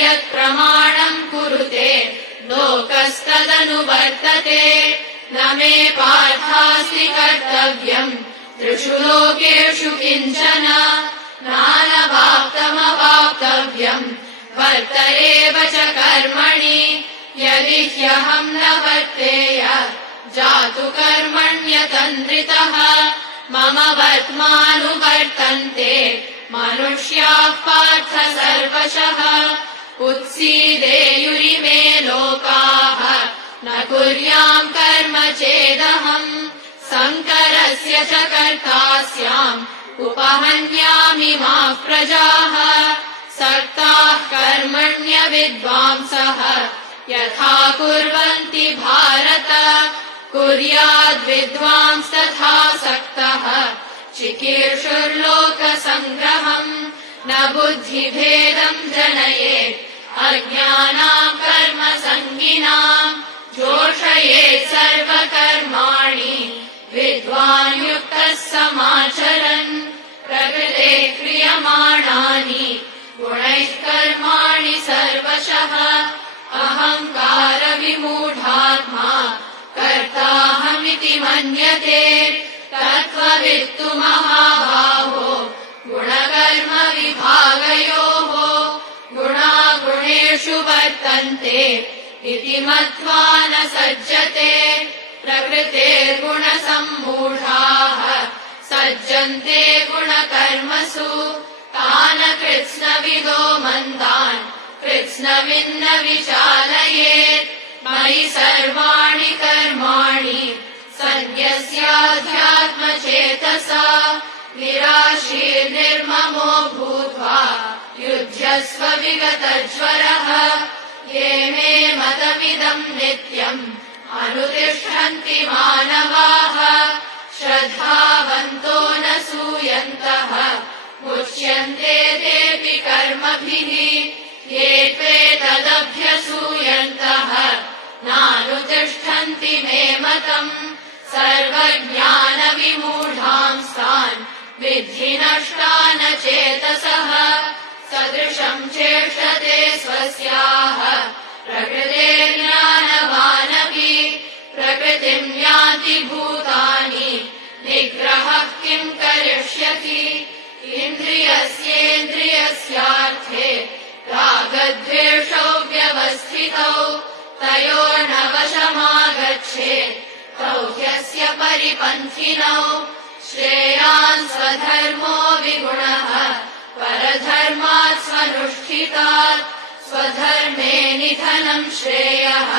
यत् प्रमाणम् कुरुते लोकस्तदनुवर्तते न मे पार्थास्ति कर्तव्यम् त्रिषु लोकेषु किञ्चन नानवाप्तमवाप्तव्यम् वर्त एव च कर्मणि यदि ह्यहम् न वर्तेय जातु कर्मण्यतन्द्रितः मम वर्त्मानुवर्तन्ते मनुष्याः पार्थ सर्वशः उत्सीदेयुरिमे लोकाः न कुर्याम् कर्म चेदहम् संकरस्य च कर्ता स्याम् उपहन्यामि माः प्रजाः सक्ताः कर्मण्य विद्वांसः यथा कुर्वन्ति भारत कुर्याद्विद्वांस्तथा सक्तः चिकीर्षुर्लोकसङ्ग्रहम् न बुद्धिभेदम् जनयेत् अज्ञानाम् कर्मसङ्गिनाम् जोषयेत् सर्वकर्माणि विद्वान् युक्तः समाचरन् प्रकृते क्रियमाणानि गुणैः कर्माणि सर्वशः अहङ्कारविमूढात्मा कर्ताहमिति मन्यते तत्त्ववित्तु महाबाहो गुणकर्मविभागयोः गुणागुणेषु वर्तन्ते इति मत्वा न सज्जते प्रकृतेर्गुणसम्मूढाः सज्जन्ते गुणकर्मसु तान् कृत्स्नविदो मन्दान् कृत्स्नविन्न विचालयेत् मयि सर्वाणि कर्माणि सन्न्यस्याध्यात्मचेतसा निराशीर्निर्ममो भूत्वा युध्यस्व विगतज्वरः ये मे मतमिदम् नित्यम् अनुतिष्ठन्ति मानवाः श्रद्धावन्तो न सूयन्तः मुच्यन्ते तेऽपि कर्मभिः ये त्वेतदभ्यसूयन्तः नानुतिष्ठन्ति मे मतम् सर्वज्ञानविमूढांस्तान् विद्धि नष्टान चेतसः सदृशम् चेष्टते स्वस्याः प्रकृतेर्ज्ञानवानपि प्रकृतिम् यान्ति भूतानि निग्रहः किम् करिष्यति इन्द्रियस्येन्द्रियस्यार्थे रागद्वेषौ व्यवस्थितौ तयोर्न वशमागच्छेत् तौ ह्यस्य परिपन्थिनौ श्रेयान् स्वधर्मो विगुणः परधर्मात् स्वनुष्ठितात् स्वधर्मे निधनम् श्रेयः